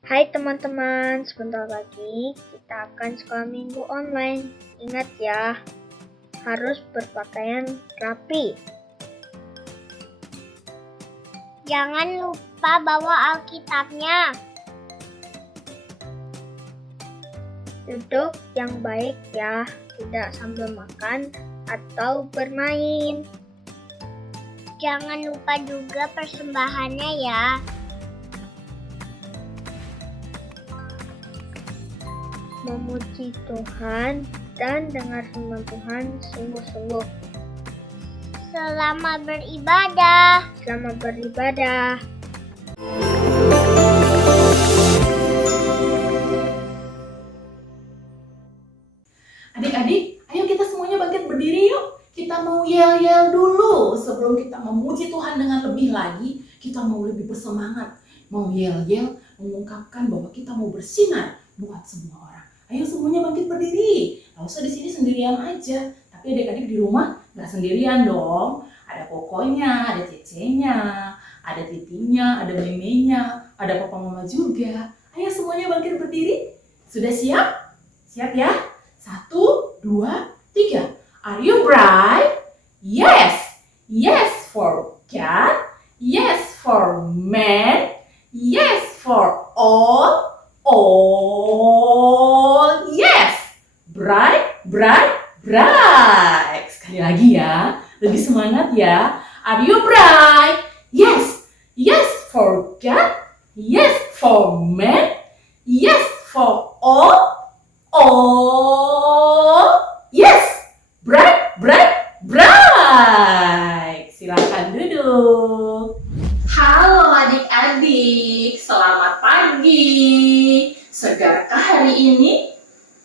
Hai teman-teman, sebentar lagi kita akan sekolah minggu online. Ingat ya, harus berpakaian rapi. Jangan lupa bawa Alkitabnya. Duduk yang baik ya, tidak sambil makan atau bermain. Jangan lupa juga persembahannya ya. Memuji Tuhan dan dengar firman Tuhan sungguh-sungguh. Selamat beribadah. Selamat beribadah. Adik-adik, ayo kita semuanya bangkit berdiri yuk. Kita mau yel-yel dulu. Sebelum kita memuji Tuhan dengan lebih lagi, kita mau lebih bersemangat. Mau yel-yel, mengungkapkan bahwa kita mau bersinar buat semua orang. Ayo semuanya bangkit berdiri. Gak usah di sini sendirian aja. Tapi adik-adik di rumah gak sendirian dong. Ada kokonya, ada cecenya, ada titinya, ada memenya, ada papa mama juga. Ayo semuanya bangkit berdiri. Sudah siap? Siap ya? 1, 2, 3. Are you bright? Yes. Yes for God. Yes for man. Yes for all. All. Yes. Bright, bright, bright. Sekali lagi ya. Lebih semangat ya. Are you bright? Yes. Yes for God. Yes for man. Yes for all. Oh, yes, bright, bright, bright. Silakan duduk. Halo adik-adik, selamat pagi. Segarkah hari ini?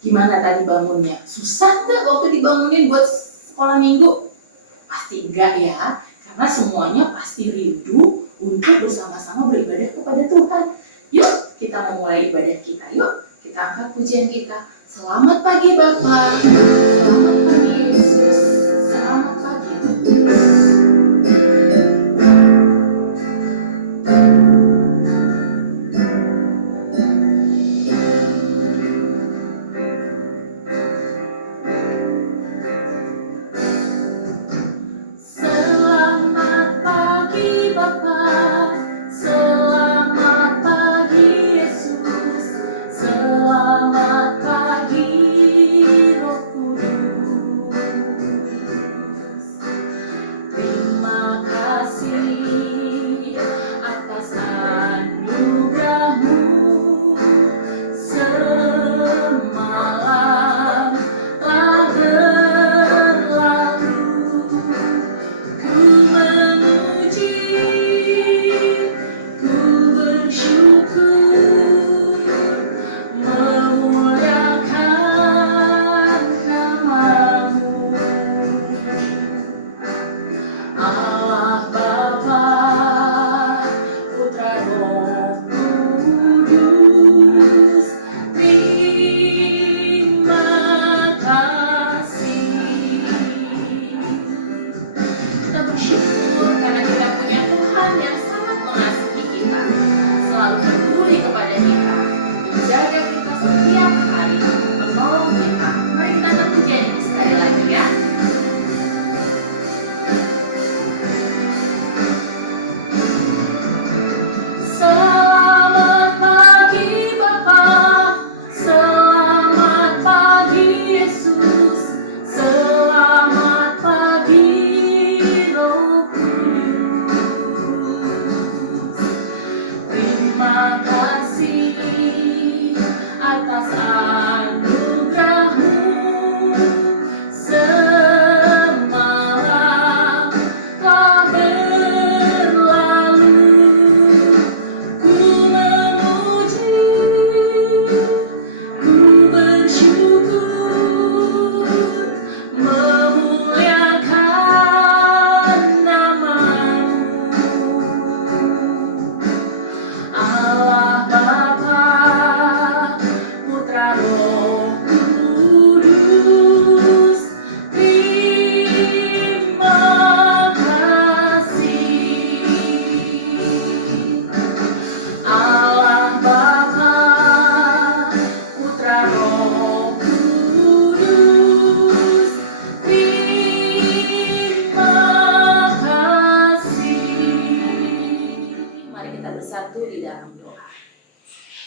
Gimana tadi bangunnya? Susah nggak waktu dibangunin buat sekolah minggu? Pasti enggak ya, karena semuanya pasti rindu untuk bersama-sama beribadah kepada Tuhan. Yuk, kita memulai ibadah kita. Yuk, kita angkat pujian kita. Selamat pagi Bapak, selamat pagi Yesus, selamat pagi. Selamat pagi Bapak, selamat pagi Yesus, selamat pagi Roh Kudus.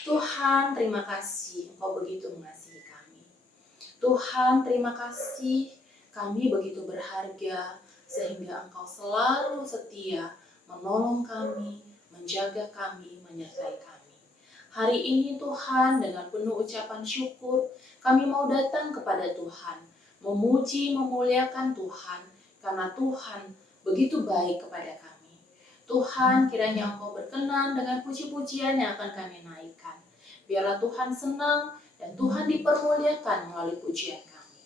Tuhan, terima kasih Engkau begitu mengasihi kami. Tuhan, terima kasih kami begitu berharga sehingga Engkau selalu setia menolong kami, menjaga kami, menyertai kami. Hari ini Tuhan, dengan penuh ucapan syukur, kami mau datang kepada Tuhan, memuji, memuliakan Tuhan, karena Tuhan begitu baik kepada kami. Tuhan, kiranya Engkau berkenan dengan puji-pujian yang akan kami naikkan. Biarlah Tuhan senang dan Tuhan dipermuliakan melalui pujian kami.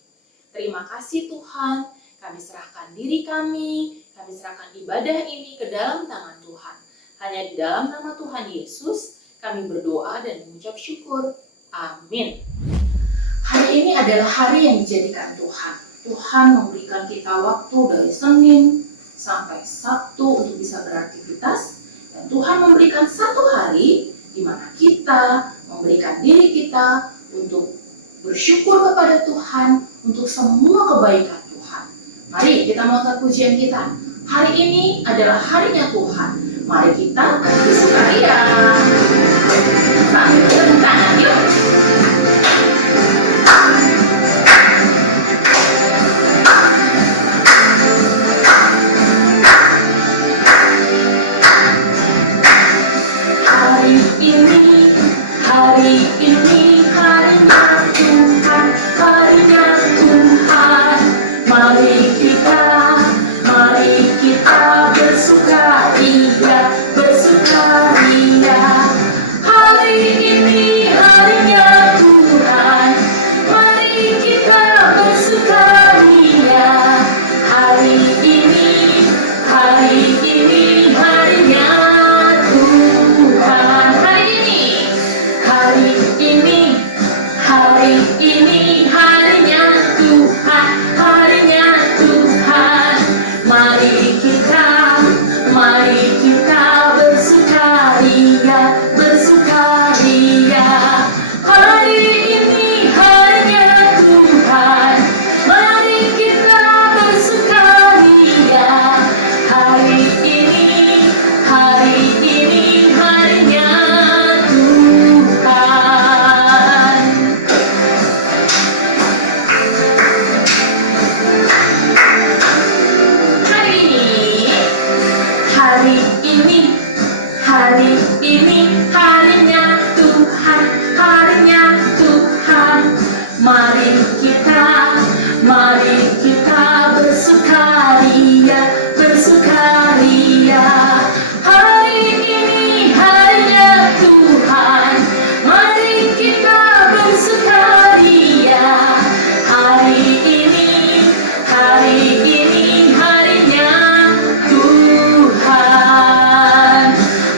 Terima kasih Tuhan, kami serahkan diri kami serahkan ibadah ini ke dalam tangan Tuhan. Hanya di dalam nama Tuhan Yesus, kami berdoa dan mengucap syukur. Amin. Hari ini adalah hari yang dijadikan Tuhan. Tuhan memberikan kita waktu dari Senin sampai Sabtu untuk bisa beraktivitas. Dan Tuhan memberikan satu hari di mana kita memberikan diri kita untuk bersyukur kepada Tuhan untuk semua kebaikan Tuhan. Mari kita mengangkat pujian kita. Hari ini adalah harinya Tuhan. Mari kita bersukaria. Sambil tepuk tangan yuk. Hari ini harinya Tuhan, harinya Tuhan. Mari kita bersukaria, bersukaria. Hari ini harinya Tuhan, mari kita bersukaria. Hari ini harinya Tuhan. Hari ini harinya Tuhan, harinya Tuhan. Mari kita bersukaria, bersukaria. Hari ini harinya Tuhan, mari kita bersukaria. Hari ini harinya Tuhan. Hari ini harinya Tuhan, harinya Tuhan. Mari kita bersukaria, bersukaria. Hari ini harinya Tuhan, mari kita bersukaria. Hari ini harinya Tuhan.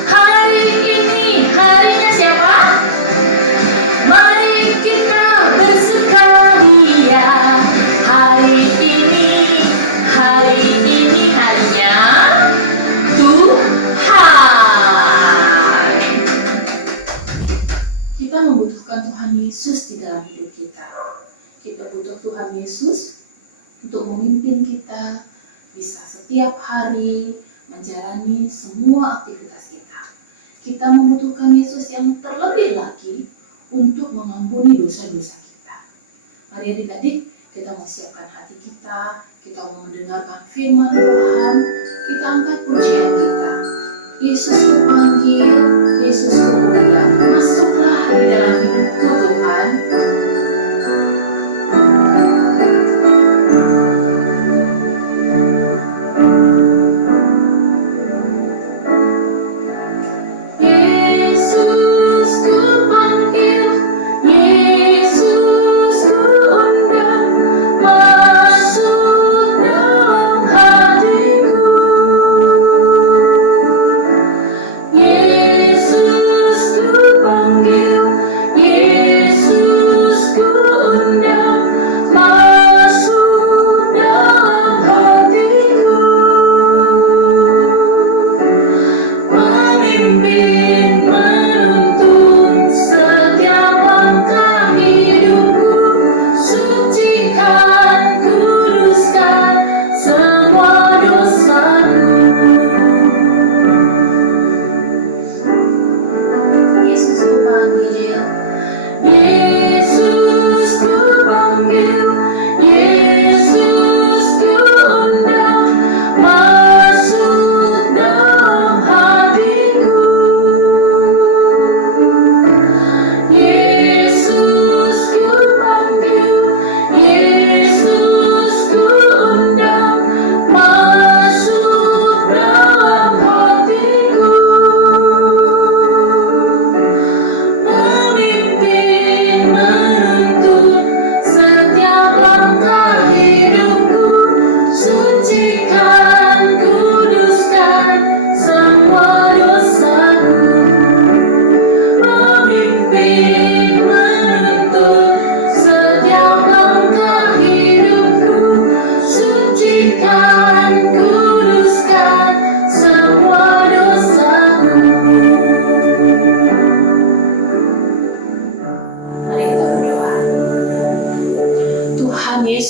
Hari ini harinya siapa? Mari kita bersukaria. Hari ini harinya Tuhan. Kita membutuhkan Tuhan Yesus di dalam hidup kita. Kita butuh Tuhan Yesus untuk memimpin kita bisa setiap hari menjalani semua aktivitas kita. Kita membutuhkan Yesus yang terlebih lagi untuk mengampuni dosa-dosa kita. Mari adik-adik, kita mau siapkan hati kita mau mendengarkan firman Tuhan, kita angkat pujian kita. Yesus ku panggil, Yesus ku undang, masuklah di dalam hidupku Tuhan. Yesus ku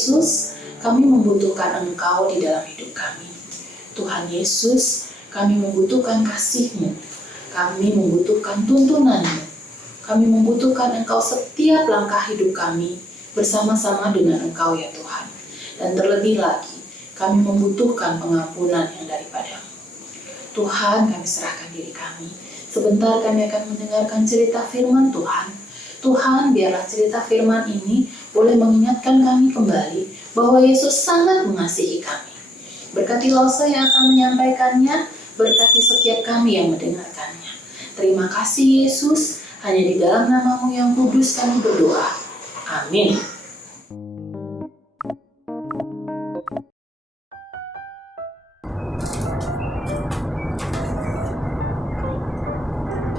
Yesus, kami membutuhkan Engkau di dalam hidup kami. Tuhan Yesus, kami membutuhkan kasih-Mu. Kami membutuhkan tuntunan-Mu. Kami membutuhkan Engkau setiap langkah hidup kami bersama-sama dengan Engkau ya Tuhan. Dan terlebih lagi, kami membutuhkan pengampunan yang daripada-Mu. Tuhan, kami serahkan diri kami. Sebentar kami akan mendengarkan cerita firman Tuhan. Tuhan, biarlah cerita firman ini boleh mengingatkan kami kembali bahwa Yesus sangat mengasihi kami. Berkati Losa yang akan menyampaikannya, berkati setiap kami yang mendengarkannya. Terima kasih Yesus, hanya di dalam nama-Mu yang kudus kami berdoa. Amin.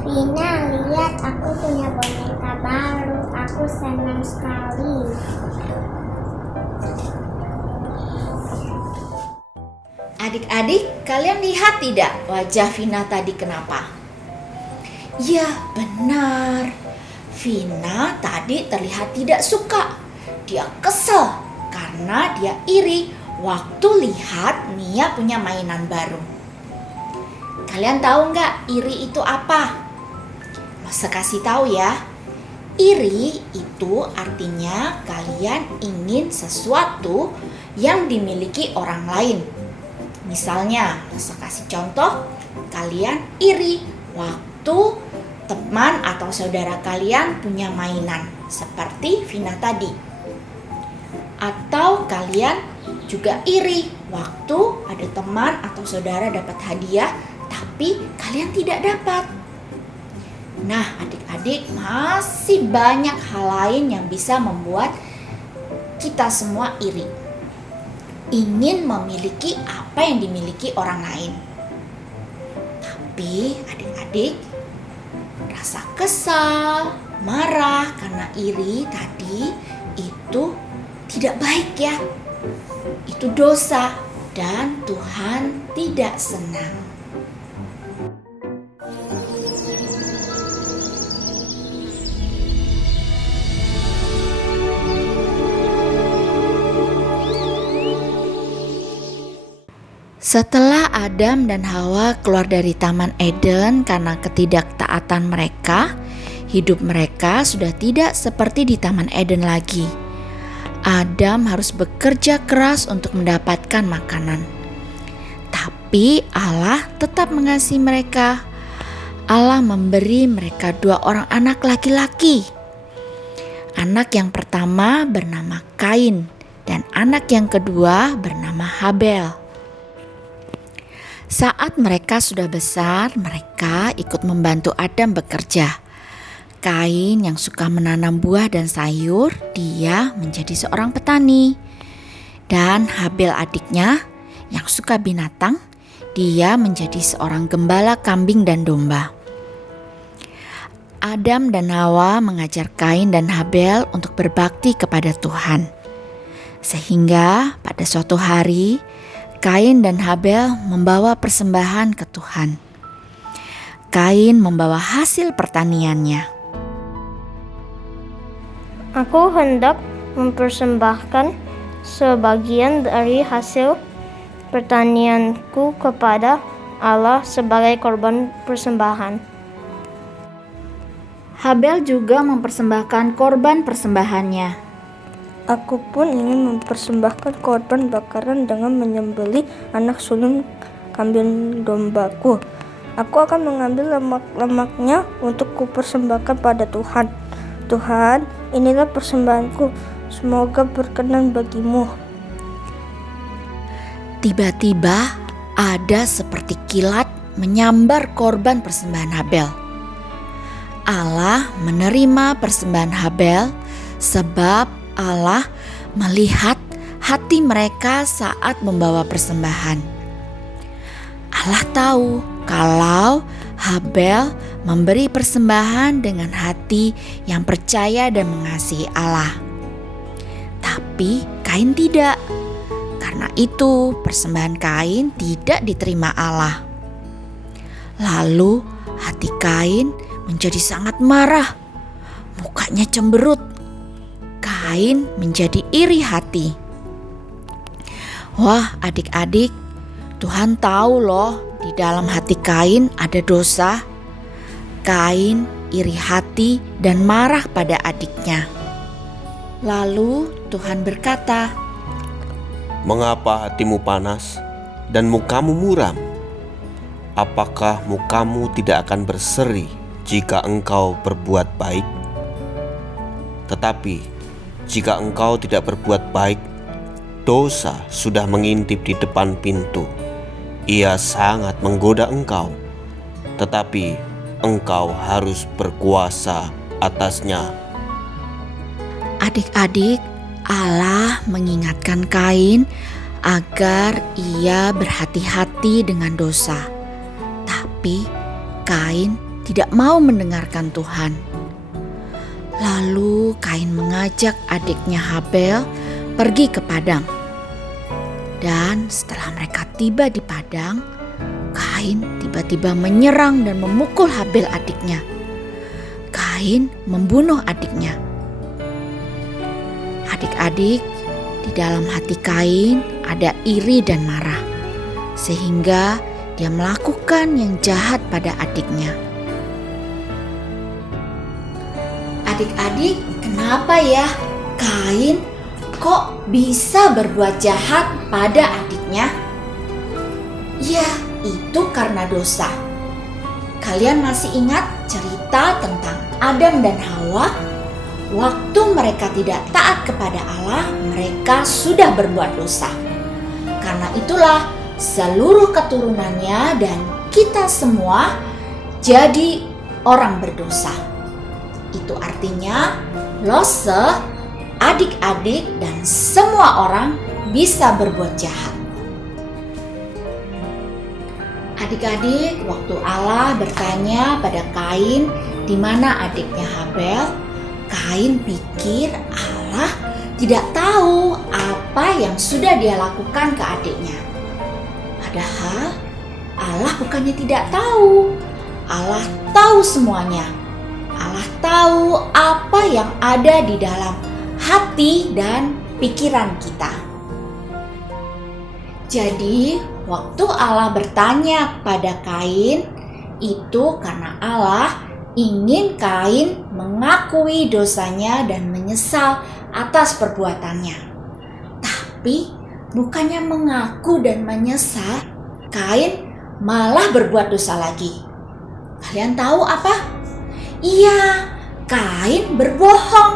Vina, lihat aku punya boneka baru. Aku senang sekali. Adik-adik, kalian lihat tidak wajah Vina tadi kenapa? Ya, benar. Vina tadi terlihat tidak suka. Dia kesel karena dia iri waktu lihat Nia punya mainan baru. Kalian tahu nggak iri itu apa? Masa kasih tahu ya. Iri itu artinya kalian ingin sesuatu yang dimiliki orang lain. Misalnya, masa kasih contoh, kalian iri waktu teman atau saudara kalian punya mainan seperti Vina tadi. Atau kalian juga iri waktu ada teman atau saudara dapat hadiah tapi kalian tidak dapat. Nah, adik-adik, masih banyak hal lain yang bisa membuat kita semua iri. Ingin memiliki apa yang dimiliki orang lain. Tapi adik-adik, rasa kesal, marah karena iri tadi itu tidak baik ya. Itu dosa dan Tuhan tidak senang. Setelah Adam dan Hawa keluar dari Taman Eden karena ketidaktaatan mereka, hidup mereka sudah tidak seperti di Taman Eden lagi. Adam harus bekerja keras untuk mendapatkan makanan. Tapi Allah tetap mengasihi mereka. Allah memberi mereka 2 orang anak laki-laki. Anak yang pertama bernama Kain dan anak yang kedua bernama Habel. Saat mereka sudah besar, mereka ikut membantu Adam bekerja. Kain yang suka menanam buah dan sayur, dia menjadi seorang petani. Dan Habel adiknya yang suka binatang, dia menjadi seorang gembala kambing dan domba. Adam dan Hawa mengajar Kain dan Habel untuk berbakti kepada Tuhan. Sehingga pada suatu hari, Kain dan Habel membawa persembahan ke Tuhan. Kain membawa hasil pertaniannya. Aku hendak mempersembahkan sebagian dari hasil pertanianku kepada Allah sebagai korban persembahan. Habel juga mempersembahkan korban persembahannya. Aku pun ingin mempersembahkan korban bakaran dengan menyembelih anak sulung kambing dombaku. Aku akan mengambil lemak-lemaknya untuk kupersembahkan pada Tuhan. Tuhan, inilah persembahanku, semoga berkenan bagimu. Tiba-tiba ada seperti kilat menyambar korban persembahan Habel. Allah menerima persembahan Habel sebab Allah melihat hati mereka saat membawa persembahan. Allah tahu kalau Habel memberi persembahan dengan hati yang percaya dan mengasihi Allah. Tapi Kain tidak. Karena itu persembahan Kain tidak diterima Allah. Lalu hati Kain menjadi sangat marah. Mukanya cemberut. Kain menjadi iri hati. Wah, adik-adik, Tuhan tahu loh di dalam hati Kain ada dosa. Kain iri hati dan marah pada adiknya. Lalu Tuhan berkata, "Mengapa hatimu panas dan mukamu muram? Apakah mukamu tidak akan berseri jika engkau berbuat baik? Tetapi jika engkau tidak berbuat baik, dosa sudah mengintip di depan pintu. Ia sangat menggoda engkau, tetapi engkau harus berkuasa atasnya." Adik-adik, Allah mengingatkan Kain agar ia berhati-hati dengan dosa. Tapi Kain tidak mau mendengarkan Tuhan. Lalu Kain mengajak adiknya Habel pergi ke padang. Dan setelah mereka tiba di padang, Kain tiba-tiba menyerang dan memukul Habel adiknya. Kain membunuh adiknya. Adik-adik, di dalam hati Kain ada iri dan marah, sehingga dia melakukan yang jahat pada adiknya. Adik-adik, kenapa ya Kain kok bisa berbuat jahat pada adiknya? Ya, itu karena dosa. Kalian masih ingat cerita tentang Adam dan Hawa? Waktu mereka tidak taat kepada Allah, mereka sudah berbuat dosa. Karena itulah seluruh keturunannya dan kita semua jadi orang berdosa. Itu artinya Lose, adik-adik dan semua orang bisa berbuat jahat. Adik-adik, waktu Allah bertanya pada Kain di mana adiknya Habel, Kain pikir Allah tidak tahu apa yang sudah dia lakukan ke adiknya. Padahal Allah bukannya tidak tahu. Allah tahu semuanya. Allah tahu apa yang ada di dalam hati dan pikiran kita. Jadi, waktu Allah bertanya pada Kain, itu karena Allah ingin Kain mengakui dosanya dan menyesal atas perbuatannya. Tapi bukannya mengaku dan menyesal, Kain malah berbuat dosa lagi. Kalian tahu apa? Iya, Kain berbohong.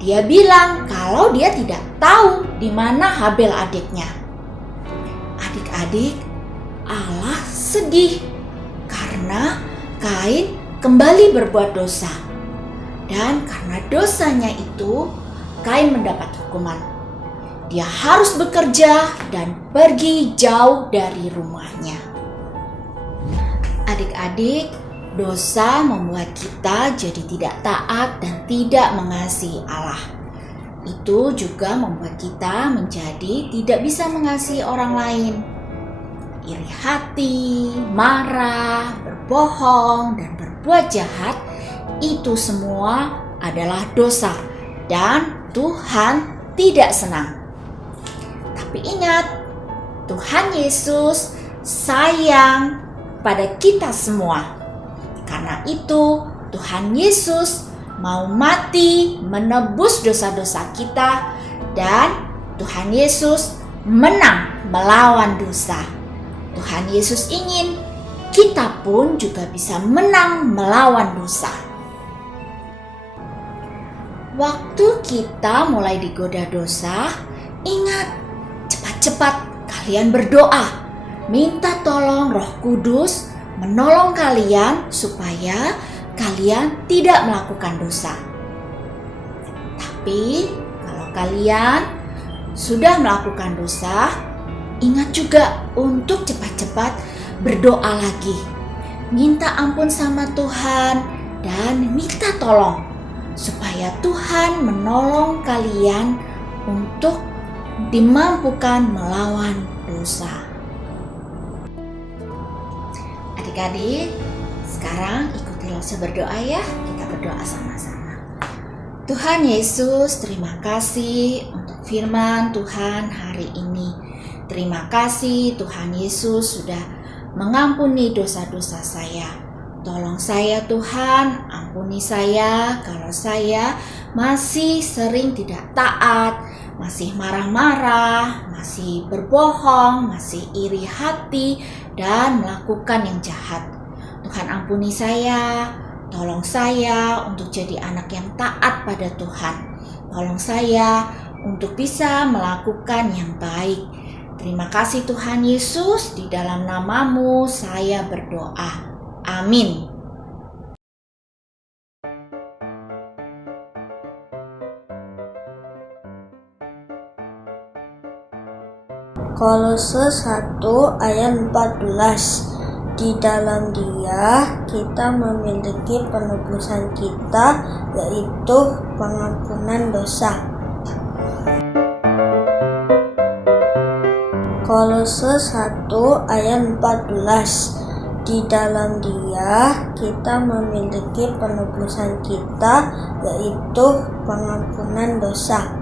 Dia bilang kalau dia tidak tahu di mana Habel adiknya. Adik-adik, Allah sedih karena Kain kembali berbuat dosa. Dan karena dosanya itu, Kain mendapat hukuman. Dia harus bekerja dan pergi jauh dari rumahnya. Adik-adik, dosa membuat kita jadi tidak taat dan tidak mengasihi Allah. Itu juga membuat kita menjadi tidak bisa mengasihi orang lain. Iri hati, marah, berbohong, dan berbuat jahat, itu semua adalah dosa dan Tuhan tidak senang. Tapi ingat, Tuhan Yesus sayang pada kita semua. Karena itu Tuhan Yesus mau mati menebus dosa-dosa kita, dan Tuhan Yesus menang melawan dosa. Tuhan Yesus ingin kita pun juga bisa menang melawan dosa. Waktu kita mulai digoda dosa, ingat, cepat-cepat kalian berdoa, minta tolong Roh Kudus menolong kalian supaya kalian tidak melakukan dosa. Tapi kalau kalian sudah melakukan dosa, ingat juga untuk cepat-cepat berdoa lagi. Minta ampun sama Tuhan dan minta tolong supaya Tuhan menolong kalian untuk dimampukan melawan dosa. Adik-adik, sekarang ikuti Lose berdoa ya. Kita berdoa sama-sama. Tuhan Yesus, terima kasih untuk firman Tuhan hari ini. Terima kasih Tuhan Yesus sudah mengampuni dosa-dosa saya. Tolong saya Tuhan, ampuni saya kalau saya masih sering tidak taat, masih marah-marah, masih berbohong, masih iri hati, dan melakukan yang jahat. Tuhan ampuni saya, tolong saya untuk jadi anak yang taat pada Tuhan. Tolong saya untuk bisa melakukan yang baik. Terima kasih Tuhan Yesus, di dalam nama-Mu saya berdoa. Amin. Kolose 1 ayat 14. Di dalam Dia kita memiliki penebusan kita, yaitu pengampunan dosa. Kolose 1 ayat 14. Di dalam Dia kita memiliki penebusan kita, yaitu pengampunan dosa.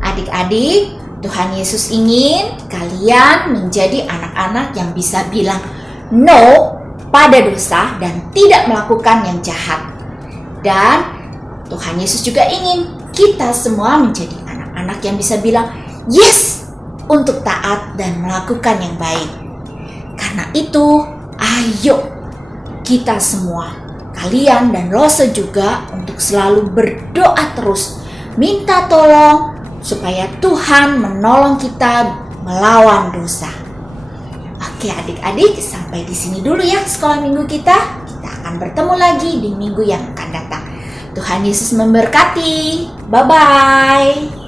Adik-adik, Tuhan Yesus ingin kalian menjadi anak-anak yang bisa bilang no pada dosa dan tidak melakukan yang jahat. Dan Tuhan Yesus juga ingin kita semua menjadi anak-anak yang bisa bilang yes untuk taat dan melakukan yang baik. Karena itu, ayo kita semua, kalian dan Rose juga, untuk selalu berdoa terus, minta tolong supaya Tuhan menolong kita melawan dosa. Oke adik-adik, sampai di sini dulu ya sekolah minggu kita. Kita akan bertemu lagi di minggu yang akan datang. Tuhan Yesus memberkati. Bye-bye.